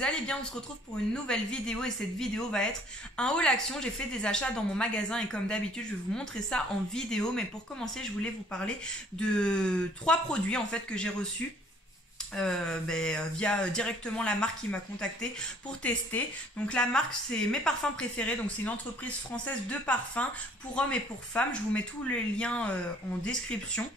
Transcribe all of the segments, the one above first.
vous allez bien, on se retrouve pour une nouvelle vidéo et cette vidéo va être un haul action. J'ai fait des achats dans mon magasin et comme d'habitude je vais vous montrer ça en vidéo, mais pour commencer je voulais vous parler de 3 produits en fait que j'ai reçus. Via directement la marque qui m'a contacté pour tester. Donc la marque c'est Mes Parfums Préférés, donc c'est une entreprise française de parfums pour hommes et pour femmes. Je vous mets tous les liens en description.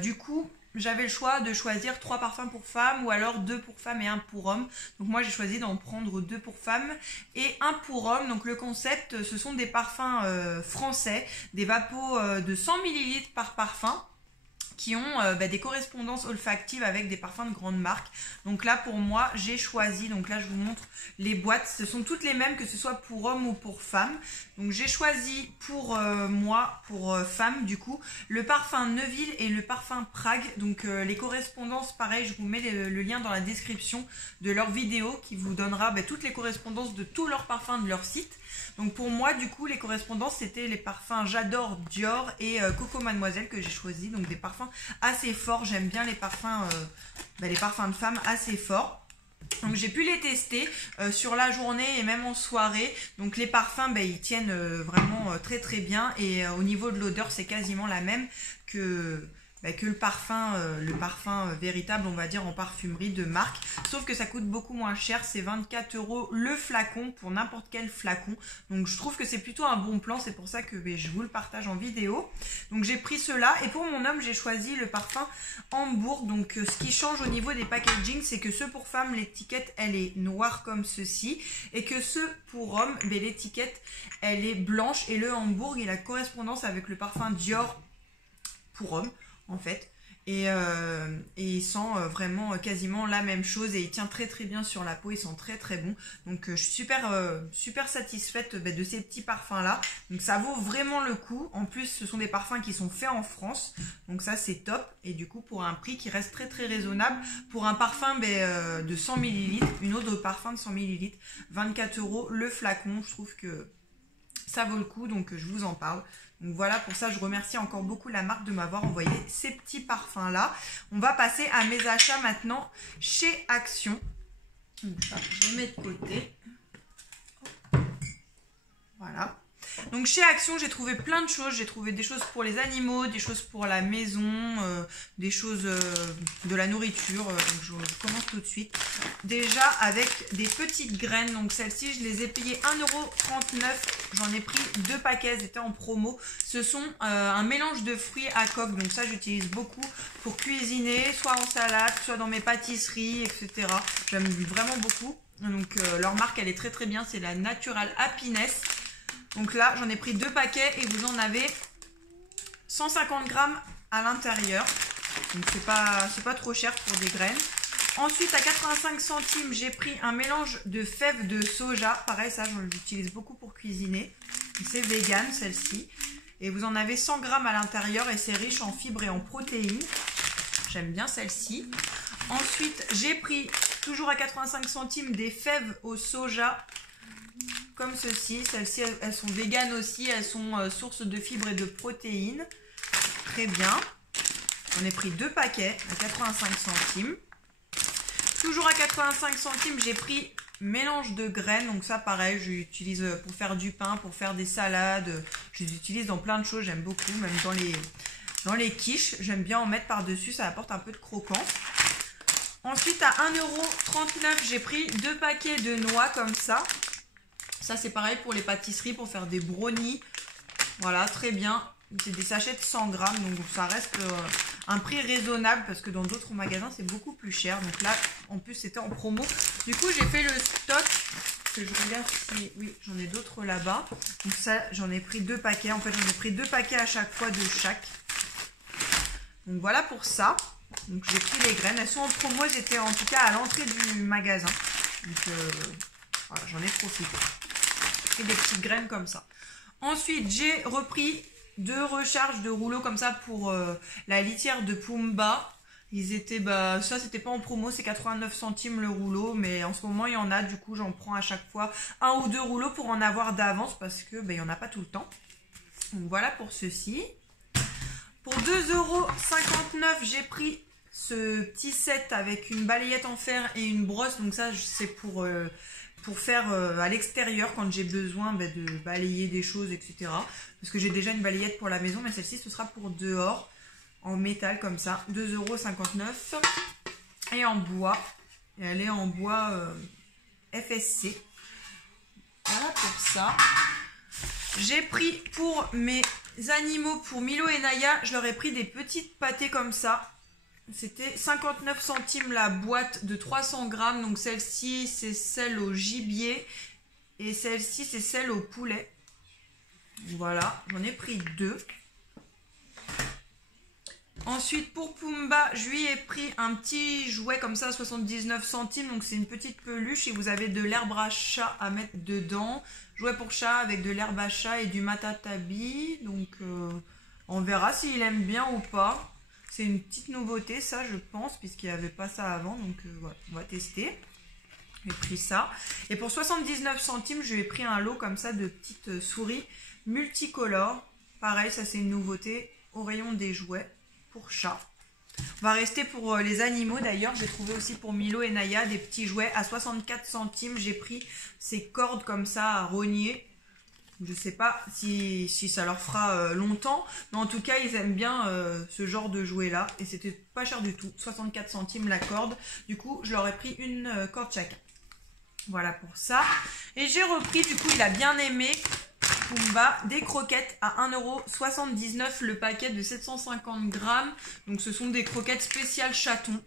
Du coup j'avais le choix de choisir 3 parfums pour femmes ou alors 2 pour femmes et 1 pour hommes. Donc moi j'ai choisi d'en prendre 2 pour femmes et 1 pour hommes. Donc le concept, ce sont des parfums français, des vapos de 100 ml par parfum, qui ont des correspondances olfactives avec des parfums de grandes marques. Donc là pour moi j'ai choisi, donc là je vous montre les boîtes, ce sont toutes les mêmes que ce soit pour hommes ou pour femmes. Donc j'ai choisi pour moi, pour femme du coup, le parfum Neuville et le parfum Prague. Donc les correspondances pareil, je vous mets le lien dans la description de leur vidéo qui vous donnera toutes les correspondances de tous leurs parfums de leur site. Donc pour moi du coup les correspondances c'était les parfums J'adore Dior et Coco Mademoiselle que j'ai choisi, donc des parfums assez forts. J'aime bien les parfums de femmes assez forts. Donc j'ai pu les tester sur la journée et même en soirée. Donc les parfums ils tiennent vraiment très très bien et au niveau de l'odeur c'est quasiment la même que le parfum véritable, on va dire en parfumerie de marque, sauf que ça coûte beaucoup moins cher. C'est 24 € le flacon pour n'importe quel flacon. Donc je trouve que c'est plutôt un bon plan, c'est pour ça que je vous le partage en vidéo. Donc j'ai pris cela et pour mon homme j'ai choisi le parfum Hambourg. Donc ce qui change au niveau des packaging, c'est que ceux pour femmes l'étiquette elle est noire comme ceci et que ceux pour hommes l'étiquette elle est blanche et le Hambourg il a correspondance avec le parfum Dior pour hommes en fait, et il sent vraiment quasiment la même chose et il tient très très bien sur la peau, il sent très très bon. Donc je suis super satisfaite de ces petits parfums là, donc ça vaut vraiment le coup. En plus ce sont des parfums qui sont faits en France, donc ça c'est top, et du coup pour un prix qui reste très très raisonnable pour un parfum de 100 ml, une eau de parfum de 100 ml, 24 € le flacon. Je trouve que ça vaut le coup, donc je vous en parle. Donc voilà, pour ça je remercie encore beaucoup la marque de m'avoir envoyé ces petits parfums là. On va passer à mes achats maintenant chez Action. Donc ça, je mets de côté. Voilà. Donc chez Action j'ai trouvé plein de choses. J'ai trouvé des choses pour les animaux, des choses pour la maison, des choses de la nourriture. Donc je commence tout de suite. Déjà avec des petites graines. Donc celles-ci je les ai payées 1,39 €. J'en ai pris 2 paquets, elles étaient en promo. Ce sont un mélange de fruits à coque. Donc ça j'utilise beaucoup pour cuisiner, soit en salade, soit dans mes pâtisseries, etc. J'aime vraiment beaucoup. Donc leur marque elle est très très bien. C'est la Natural Happiness. Donc là, j'en ai pris 2 paquets et vous en avez 150 grammes à l'intérieur. Donc c'est pas trop cher pour des graines. Ensuite, à 85 centimes, j'ai pris un mélange de fèves de soja. Pareil, ça, j'utilise beaucoup pour cuisiner. C'est vegan, celle-ci. Et vous en avez 100 grammes à l'intérieur et c'est riche en fibres et en protéines. J'aime bien celle-ci. Ensuite, j'ai pris, toujours à 85 centimes, des fèves au soja. Comme ceci, celles-ci elles sont véganes aussi, elles sont source de fibres et de protéines. Très bien. J'en ai pris 2 paquets à 85 centimes. Toujours à 85 centimes, j'ai pris mélange de graines. Donc ça pareil, j'utilise pour faire du pain, pour faire des salades. Je les utilise dans plein de choses, j'aime beaucoup, même dans les quiches. J'aime bien en mettre par-dessus, ça apporte un peu de croquant. Ensuite à 1,39 €, j'ai pris 2 paquets de noix comme ça. Ça c'est pareil pour les pâtisseries, pour faire des brownies. Voilà, très bien. C'est des sachets de 100 grammes, donc ça reste un prix raisonnable parce que dans d'autres magasins c'est beaucoup plus cher. Donc là, en plus c'était en promo. Du coup j'ai fait le stock, que je regarde si... Oui, j'en ai d'autres là-bas. Donc ça, j'en ai pris 2 paquets. En fait, j'en ai pris 2 paquets à chaque fois de chaque. Donc voilà pour ça. Donc j'ai pris les graines. Elles sont en promo, elles étaient en tout cas à l'entrée du magasin. Donc voilà, j'en ai profité. J'ai pris des petites graines comme ça. Ensuite, j'ai repris 2 recharges de rouleaux comme ça pour la litière de Pumba. Ils étaient, ça c'était pas en promo, c'est 89 centimes le rouleau, mais en ce moment il y en a, du coup j'en prends à chaque fois 1 ou 2 rouleaux pour en avoir d'avance parce que il y en a pas tout le temps. Donc voilà pour ceci. Pour 2,59 €, j'ai pris ce petit set avec une balayette en fer et une brosse. Donc ça, c'est pour faire à l'extérieur quand j'ai besoin de balayer des choses, etc. Parce que j'ai déjà une balayette pour la maison, mais celle-ci, ce sera pour dehors, en métal comme ça, 2,59 € et en bois. Et elle est en bois FSC. Voilà pour ça. J'ai pris pour mes animaux, pour Milo et Naya, je leur ai pris des petites pâtées comme ça. C'était 59 centimes la boîte de 300 grammes. Donc celle-ci, c'est celle au gibier. Et celle-ci, c'est celle au poulet. Voilà, j'en ai pris 2. Ensuite, pour Pumba, je lui ai pris un petit jouet comme ça, 79 centimes. Donc c'est une petite peluche et vous avez de l'herbe à chat à mettre dedans. Jouet pour chat avec de l'herbe à chat et du matatabi. Donc on verra s'il aime bien ou pas. C'est une petite nouveauté ça, je pense, puisqu'il n'y avait pas ça avant. Donc voilà, on va tester. J'ai pris ça. Et pour 79 centimes, je lui ai pris un lot comme ça de petites souris multicolores. Pareil, ça c'est une nouveauté au rayon des jouets pour chat. On va rester pour les animaux d'ailleurs. J'ai trouvé aussi pour Milo et Naya des petits jouets à 64 centimes. J'ai pris ces cordes comme ça à rogner. Je sais pas si ça leur fera longtemps. Mais en tout cas, ils aiment bien ce genre de jouet là. Et c'était pas cher du tout. 64 centimes la corde. Du coup, je leur ai pris une corde chacun. Voilà pour ça. Et j'ai repris, du coup, il a bien aimé Pumba, des croquettes à 1,79 € le paquet de 750 grammes. Donc ce sont des croquettes spéciales chaton.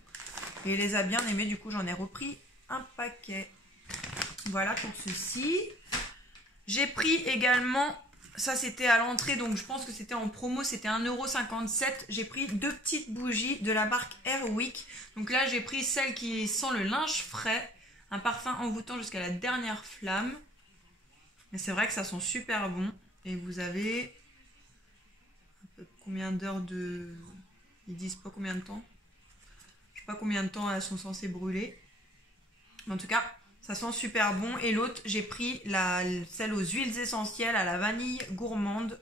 Et il les a bien aimées, du coup j'en ai repris un paquet. Voilà pour ceci. J'ai pris également, ça c'était à l'entrée, donc je pense que c'était en promo, c'était 1,57 €. J'ai pris 2 petites bougies de la marque Airwick. Donc là j'ai pris celle qui sent le linge frais. Un parfum envoûtant jusqu'à la dernière flamme. Mais c'est vrai que ça sent super bon. Et vous avez combien d'heures de... Ils disent pas combien de temps. Je sais pas combien de temps elles sont censées brûler. Mais en tout cas, ça sent super bon. Et l'autre, j'ai pris celle aux huiles essentielles à la vanille gourmande.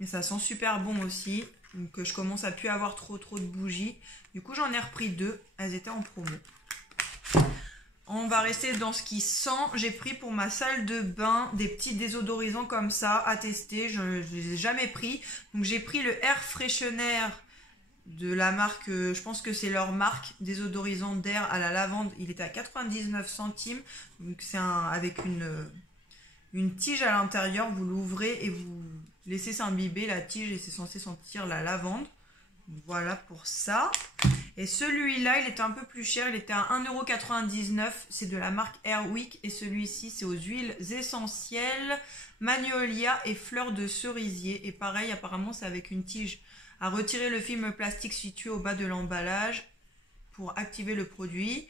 Et ça sent super bon aussi. Donc je commence à plus avoir trop de bougies. Du coup, j'en ai repris 2. Elles étaient en promo. On va rester dans ce qui sent. J'ai pris pour ma salle de bain des petits désodorisants comme ça à tester. Je ne les ai jamais pris. Donc j'ai pris le Air Freshener de la marque, je pense que c'est leur marque, désodorisant d'air à la lavande. Il était à 99 centimes. Donc c'est avec une tige à l'intérieur. Vous l'ouvrez et vous laissez s'imbiber la tige et c'est censé sentir la lavande. Voilà pour ça. Et celui-là, il était un peu plus cher. Il était à 1,99 €. C'est de la marque Airwick. Et celui-ci, c'est aux huiles essentielles, magnolia et fleurs de cerisier. Et pareil, apparemment, c'est avec une tige. À retirer le film plastique situé au bas de l'emballage pour activer le produit.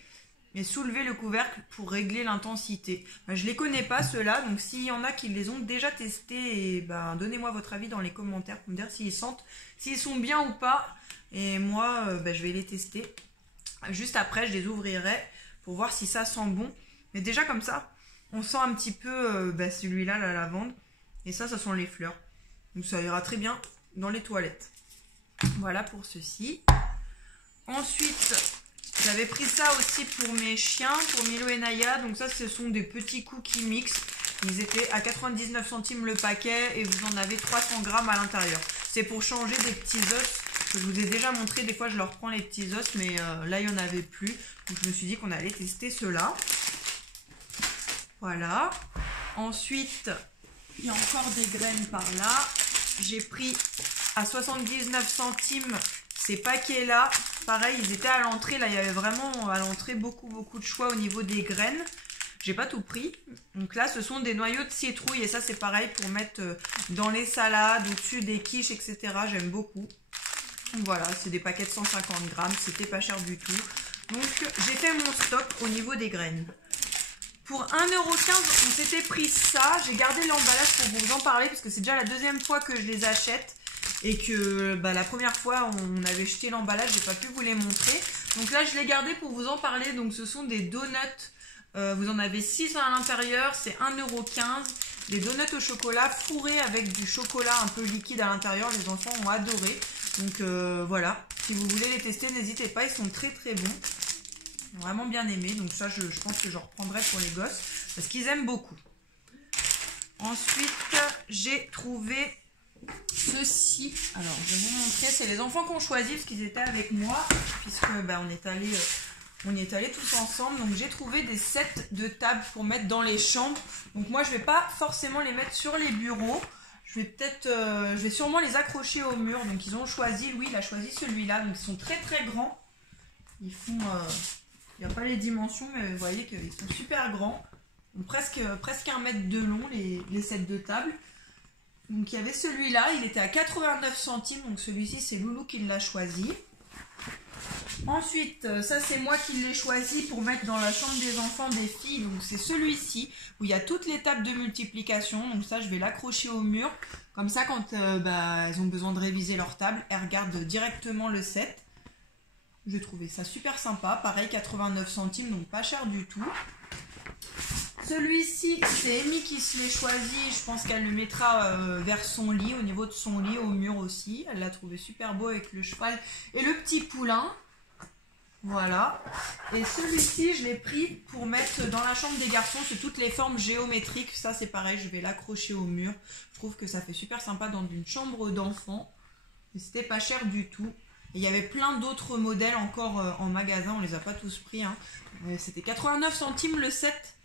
Et soulever le couvercle pour régler l'intensité. Je ne les connais pas ceux-là. Donc s'il y en a qui les ont déjà testés, et donnez-moi votre avis dans les commentaires pour me dire s'ils sentent, s'ils sont bien ou pas. Et moi, je vais les tester. Juste après, je les ouvrirai pour voir si ça sent bon. Mais déjà comme ça, on sent un petit peu celui-là, la lavande. Et ça sent les fleurs. Donc ça ira très bien dans les toilettes. Voilà pour ceci. Ensuite, j'avais pris ça aussi pour mes chiens, pour Milo et Naya. Donc ça, ce sont des petits cookies mix. Ils étaient à 99 centimes le paquet et vous en avez 300 grammes à l'intérieur. C'est pour changer des petits os. Je vous ai déjà montré, des fois je leur prends les petits os, mais là il n'y en avait plus. Donc je me suis dit qu'on allait tester ceux-là. Voilà. Ensuite, il y a encore des graines par là. J'ai pris à 79 centimes ces paquets-là. Pareil, ils étaient à l'entrée. Là, il y avait vraiment à l'entrée beaucoup de choix au niveau des graines. J'ai pas tout pris. Donc là, ce sont des noyaux de citrouille. Et ça, c'est pareil pour mettre dans les salades, au-dessus des quiches, etc. J'aime beaucoup. Voilà, c'est des paquets de 150 grammes. C'était pas cher du tout. Donc, j'ai fait mon stock au niveau des graines. Pour 1,15 €, on s'était pris ça. J'ai gardé l'emballage pour vous en parler parce que c'est déjà la deuxième fois que je les achète. Et que la première fois, on avait jeté l'emballage. J'ai pas pu vous les montrer. Donc là, je l'ai gardé pour vous en parler. Donc, ce sont des donuts. Vous en avez 6 à l'intérieur, c'est 1,15 €. Des donuts au chocolat fourrés avec du chocolat un peu liquide à l'intérieur. Les enfants ont adoré. Donc voilà, si vous voulez les tester, n'hésitez pas, ils sont très très bons. Vraiment bien aimés, donc ça je pense que je reprendrai pour les gosses parce qu'ils aiment beaucoup. Ensuite, j'ai trouvé ceci. Alors, je vais vous montrer. C'est les enfants qui ont choisi parce qu'ils étaient avec moi, puisque on y est allés tous ensemble. Donc, j'ai trouvé des sets de tables pour mettre dans les chambres. Donc, moi, je vais pas forcément les mettre sur les bureaux. Je vais sûrement les accrocher au mur. Donc, ils ont choisi. Louis, il a choisi celui-là. Donc, ils sont très très grands. Ils font. Il n'y a pas les dimensions, mais vous voyez qu'ils sont super grands. Donc, presque 1 mètre de long, les sets de table. Donc il y avait celui-là, il était à 89 centimes, donc celui-ci c'est Loulou qui l'a choisi. Ensuite, ça c'est moi qui l'ai choisi pour mettre dans la chambre des enfants des filles, donc c'est celui-ci, où il y a toutes les tables de multiplication, donc ça je vais l'accrocher au mur. Comme ça quand elles ont besoin de réviser leur table, elles regardent directement le set. J'ai trouvé ça super sympa, pareil 89 centimes, donc pas cher du tout. Celui-ci, c'est Amy qui se l'est choisi. Je pense qu'elle le mettra vers son lit, au niveau de son lit, au mur aussi. Elle l'a trouvé super beau avec le cheval et le petit poulain. Voilà. Et celui-ci, je l'ai pris pour mettre dans la chambre des garçons. C'est toutes les formes géométriques. Ça, c'est pareil, je vais l'accrocher au mur. Je trouve que ça fait super sympa dans une chambre d'enfant. Et c'était pas cher du tout. Et il y avait plein d'autres modèles encore en magasin. On les a pas tous pris, hein. C'était 89 centimes le set.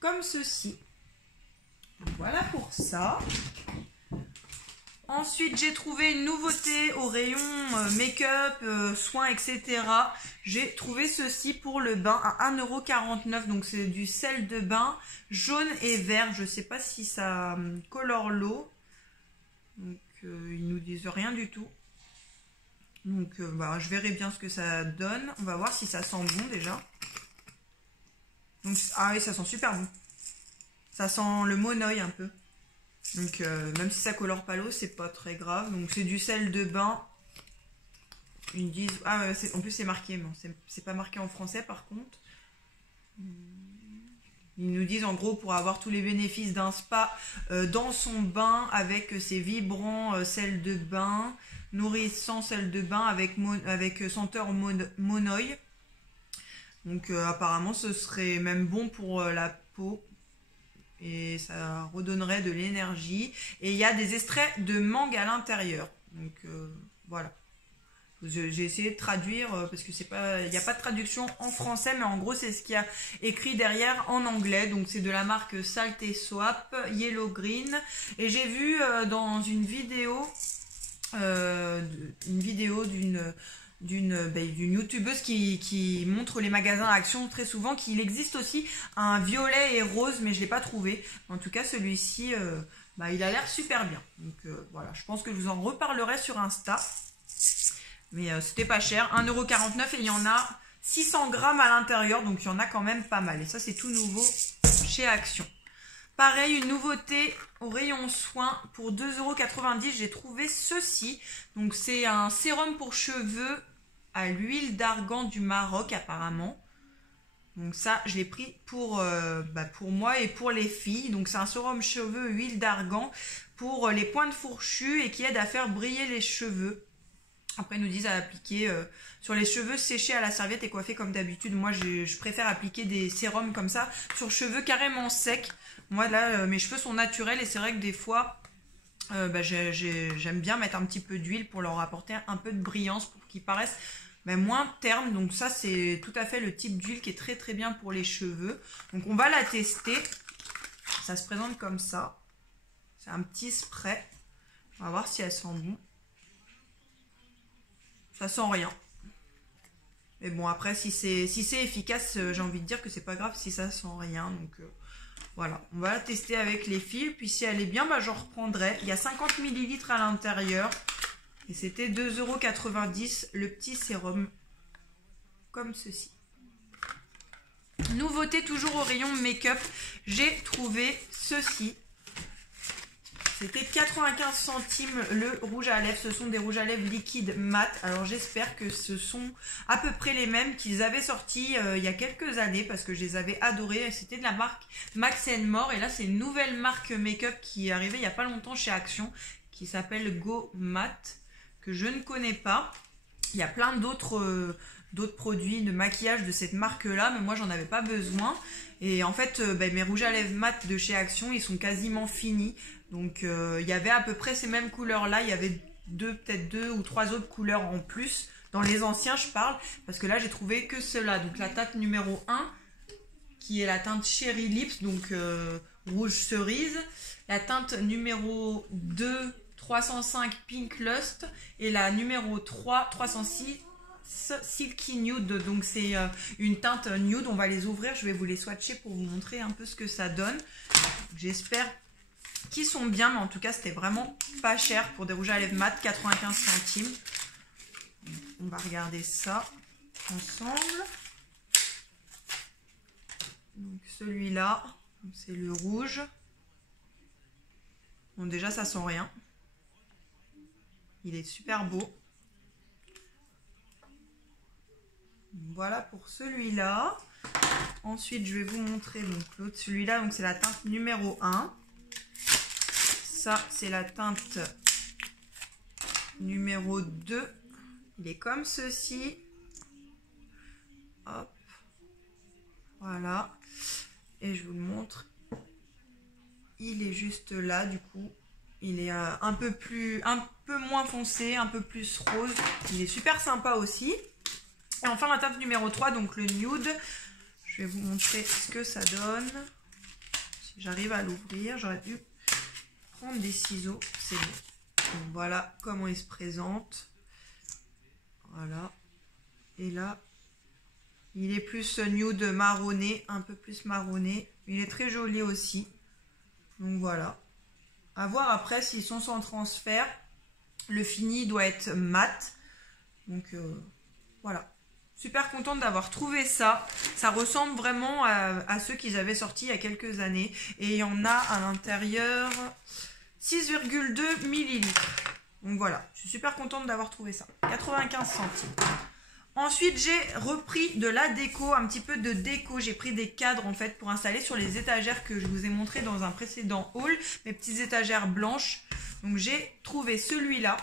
Comme ceci. Voilà pour ça. Ensuite, j'ai trouvé une nouveauté au rayon make-up, soins, etc. J'ai trouvé ceci pour le bain à 1,49 €. Donc, c'est du sel de bain jaune et vert. Je ne sais pas si ça colore l'eau. Donc, ils nous disent rien du tout. Donc, je verrai bien ce que ça donne. On va voir si ça sent bon déjà. Donc, ah oui, ça sent super bon. Ça sent le monoeil un peu. Donc, même si ça colore pas l'eau, c'est pas très grave. Donc, c'est du sel de bain. Ils disent... Ah, en plus, c'est marqué. Mais c'est pas marqué en français, par contre. Ils nous disent, en gros, pour avoir tous les bénéfices d'un spa dans son bain, avec ses vibrants sel de bain, nourrissant sel de bain avec senteur monoeil. Donc apparemment ce serait même bon pour la peau et ça redonnerait de l'énergie. Et il y a des extraits de mangue à l'intérieur. Donc voilà. J'ai essayé de traduire parce que il n'y a pas de traduction en français, mais en gros c'est ce qu'il y a écrit derrière en anglais. Donc c'est de la marque Salt & Swap, Yellow Green. Et j'ai vu dans une vidéo d'une youtubeuse qui montre les magasins à Action très souvent, qu'il existe aussi un violet et rose, mais je ne l'ai pas trouvé. En tout cas, celui-ci, il a l'air super bien. Donc voilà, je pense que je vous en reparlerai sur Insta. Mais c'était pas cher, 1,49 € et il y en a 600 grammes à l'intérieur, donc il y en a quand même pas mal. Et ça, c'est tout nouveau chez Action. Pareil, une nouveauté au rayon soins pour 2,90 €. J'ai trouvé ceci. Donc, c'est un sérum pour cheveux à l'huile d'argan du Maroc, apparemment. Donc, ça, je l'ai pris pour moi et pour les filles. Donc, c'est un sérum cheveux huile d'argan pour les pointes fourchues et qui aide à faire briller les cheveux. Après, ils nous disent à appliquer sur les cheveux séchés à la serviette et coiffés comme d'habitude. Moi, je préfère appliquer des sérums comme ça sur cheveux carrément secs. Moi, là, mes cheveux sont naturels et c'est vrai que des fois, j'aime bien mettre un petit peu d'huile pour leur apporter un peu de brillance pour qu'ils paraissent moins ternes. Donc ça, c'est tout à fait le type d'huile qui est très très bien pour les cheveux. Donc on va la tester. Ça se présente comme ça. C'est un petit spray. On va voir si elle sent bon. Ça sent rien. Mais bon, après, si c'est efficace, j'ai envie de dire que c'est pas grave si ça sent rien. Donc voilà, on va la tester avec les fils. Puis si elle est bien, j'en reprendrai. Il y a 50 ml à l'intérieur. Et c'était 2,90 € le petit sérum. Comme ceci. Nouveauté toujours au rayon make-up. J'ai trouvé ceci. C'était 95 centimes le rouge à lèvres. Ce sont des rouges à lèvres liquides mat. Alors j'espère que ce sont à peu près les mêmes qu'ils avaient sortis il y a quelques années parce que je les avais adorés. C'était de la marque Max & More. Et là c'est une nouvelle marque make-up qui est arrivée il n'y a pas longtemps chez Action qui s'appelle Go Mat. que je ne connais pas. Il y a plein d'autres produits de maquillage de cette marque-là, mais moi, j'en avais pas besoin. Et en fait, mes rouges à lèvres mat de chez Action, ils sont quasiment finis. Donc, il y avait à peu près ces mêmes couleurs-là. Il y avait peut-être deux ou trois autres couleurs en plus. Dans les anciens, je parle, parce que là, j'ai trouvé que ceux-là. Donc, la teinte numéro 1, qui est la teinte Cherry Lips, donc rouge cerise. La teinte numéro 2, 305 Pink Lust. Et la numéro 3, 306 Silky Nude. Donc, c'est une teinte nude. On va les ouvrir. Je vais vous les swatcher pour vous montrer un peu ce que ça donne. J'espère qu'ils sont bien, mais en tout cas, c'était vraiment pas cher pour des rouges à lèvres mat, 95 centimes. On va regarder ça ensemble. Donc celui-là, c'est le rouge. Bon, déjà, ça sent rien. Il est super beau. Voilà pour celui-là. Ensuite, je vais vous montrer l'autre. Celui-là, donc c'est la teinte numéro 1. Ça, c'est la teinte numéro 2. Il est comme ceci. Hop. Voilà. Et je vous le montre. Il est juste là, du coup. Il est un peu moins foncé, un peu plus rose. Il est super sympa aussi. Et enfin, la teinte numéro 3, donc le nude. Je vais vous montrer ce que ça donne. Si j'arrive à l'ouvrir, j'aurais dû prendre des ciseaux. C'est bon. Donc voilà comment il se présente. Voilà. Et là, il est plus nude marronné, un peu plus marronné. Il est très joli aussi. Donc voilà. À voir après s'ils sont sans transfert. Le fini doit être mat. Donc voilà. Super contente d'avoir trouvé ça. Ça ressemble vraiment à ceux qu'ils avaient sortis il y a quelques années. Et il y en a à l'intérieur 6,2 millilitres. Donc voilà, je suis super contente d'avoir trouvé ça. 95 centimes. Ensuite, j'ai repris de la déco, un petit peu de déco. J'ai pris des cadres en fait pour installer sur les étagères que je vous ai montré dans un précédent haul. Mes petites étagères blanches. Donc j'ai trouvé celui-là,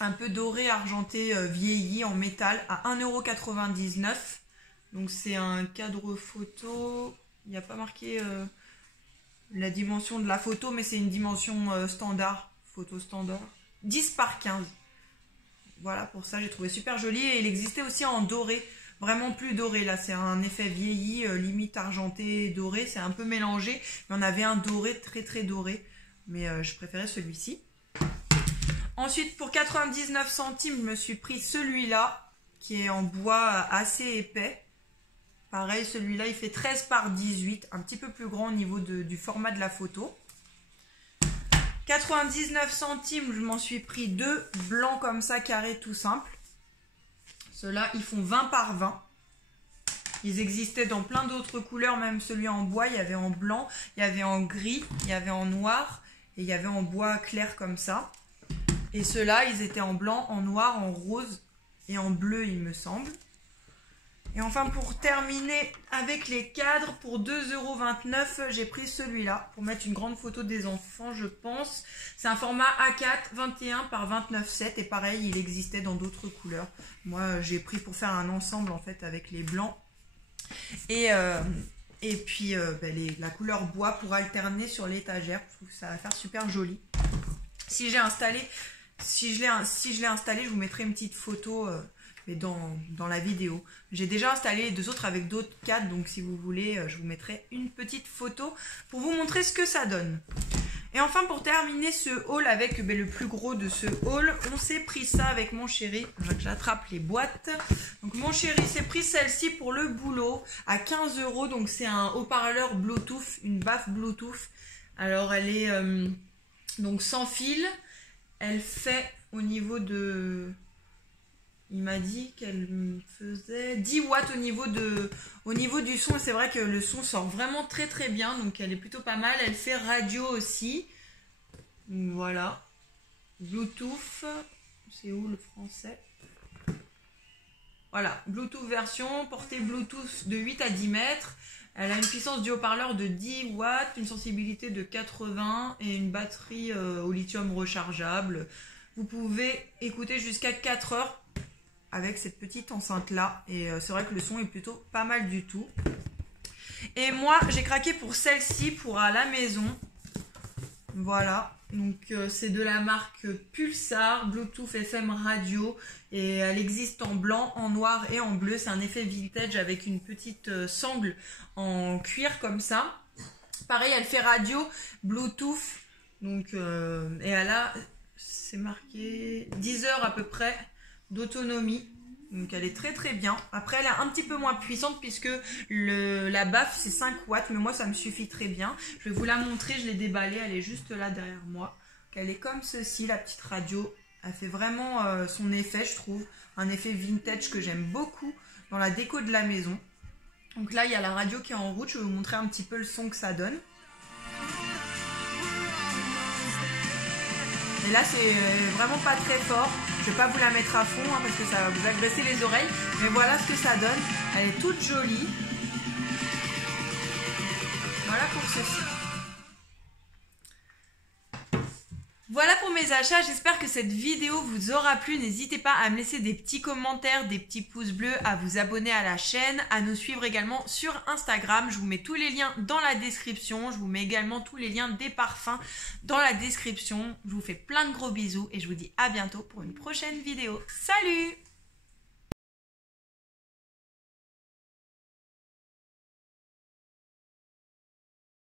un peu doré, argenté, vieilli en métal à 1,99 €. Donc c'est un cadre photo. Il n'y a pas marqué la dimension de la photo, mais c'est une dimension standard, photo standard. 10 par 15. Voilà, pour ça, j'ai trouvé super joli. Et il existait aussi en doré, vraiment plus doré. Là, c'est un effet vieilli, limite argenté, doré. C'est un peu mélangé. Mais on avait un doré, très très doré. Mais je préférais celui-ci. Ensuite, pour 99 centimes, je me suis pris celui-là, qui est en bois assez épais. Pareil, celui-là, il fait 13 par 18, un petit peu plus grand au niveau du format de la photo. 99 centimes, je m'en suis pris deux blancs comme ça, carrés, tout simple. Ceux-là, ils font 20 par 20. Ils existaient dans plein d'autres couleurs, même celui en bois, il y avait en blanc, il y avait en gris, il y avait en noir et il y avait en bois clair comme ça. Et ceux-là, ils étaient en blanc, en noir, en rose et en bleu, il me semble. Et enfin, pour terminer avec les cadres, pour 2,29 €, j'ai pris celui-là pour mettre une grande photo des enfants, je pense. C'est un format A4, 21 par 29,7 et pareil, il existait dans d'autres couleurs. Moi, j'ai pris pour faire un ensemble en fait avec les blancs. Et puis la couleur bois pour alterner sur l'étagère. Je trouve que ça va faire super joli. Si je l'ai installé, je vous mettrai une petite photo mais dans la vidéo. J'ai déjà installé les deux autres avec d'autres cadres, donc si vous voulez, je vous mettrai une petite photo pour vous montrer ce que ça donne. Et enfin, pour terminer ce haul avec le plus gros de ce haul, on s'est pris ça avec mon chéri. J'attrape les boîtes. Donc mon chéri s'est pris celle-ci pour le boulot à 15 €. Donc c'est un haut-parleur Bluetooth, une baffe Bluetooth. Alors elle est donc sans fil. Elle fait au niveau de... Il m'a dit qu'elle faisait 10 watts au niveau du son. C'est vrai que le son sort vraiment très très bien. Donc elle est plutôt pas mal. Elle fait radio aussi. Voilà. Bluetooth. C'est où le français? Voilà. Bluetooth version. Portée Bluetooth de 8 à 10 mètres. Elle a une puissance du haut-parleur de 10 watts. Une sensibilité de 80. Et une batterie au lithium rechargeable. Vous pouvez écouter jusqu'à 4 heures avec cette petite enceinte là. Et c'est vrai que le son est plutôt pas mal du tout. Et moi, j'ai craqué pour celle-ci pour à la maison. Voilà. Donc c'est de la marque Pulsar, Bluetooth FM radio. Et elle existe en blanc, en noir et en bleu. C'est un effet vintage avec une petite sangle en cuir comme ça. Pareil, elle fait radio, Bluetooth. Donc, et elle a, c'est marqué 10 heures à peu près d'autonomie. Donc elle est très très bien. Après elle est un petit peu moins puissante puisque la baffe c'est 5 watts. Mais moi ça me suffit très bien. Je vais vous la montrer, je l'ai déballée. Elle est juste là derrière moi. Elle est comme ceci, la petite radio. Elle fait vraiment son effet je trouve. Un effet vintage que j'aime beaucoup dans la déco de la maison. Donc là il y a la radio qui est en route. Je vais vous montrer un petit peu le son que ça donne. Et là c'est vraiment pas très fort. Je vais pas vous la mettre à fond hein, parce que ça va vous agresser les oreilles. Mais voilà ce que ça donne. Elle est toute jolie. Voilà pour ceci. Voilà pour mes achats, j'espère que cette vidéo vous aura plu. N'hésitez pas à me laisser des petits commentaires, des petits pouces bleus, à vous abonner à la chaîne, à nous suivre également sur Instagram. Je vous mets tous les liens dans la description. Je vous mets également tous les liens des parfums dans la description. Je vous fais plein de gros bisous et je vous dis à bientôt pour une prochaine vidéo. Salut!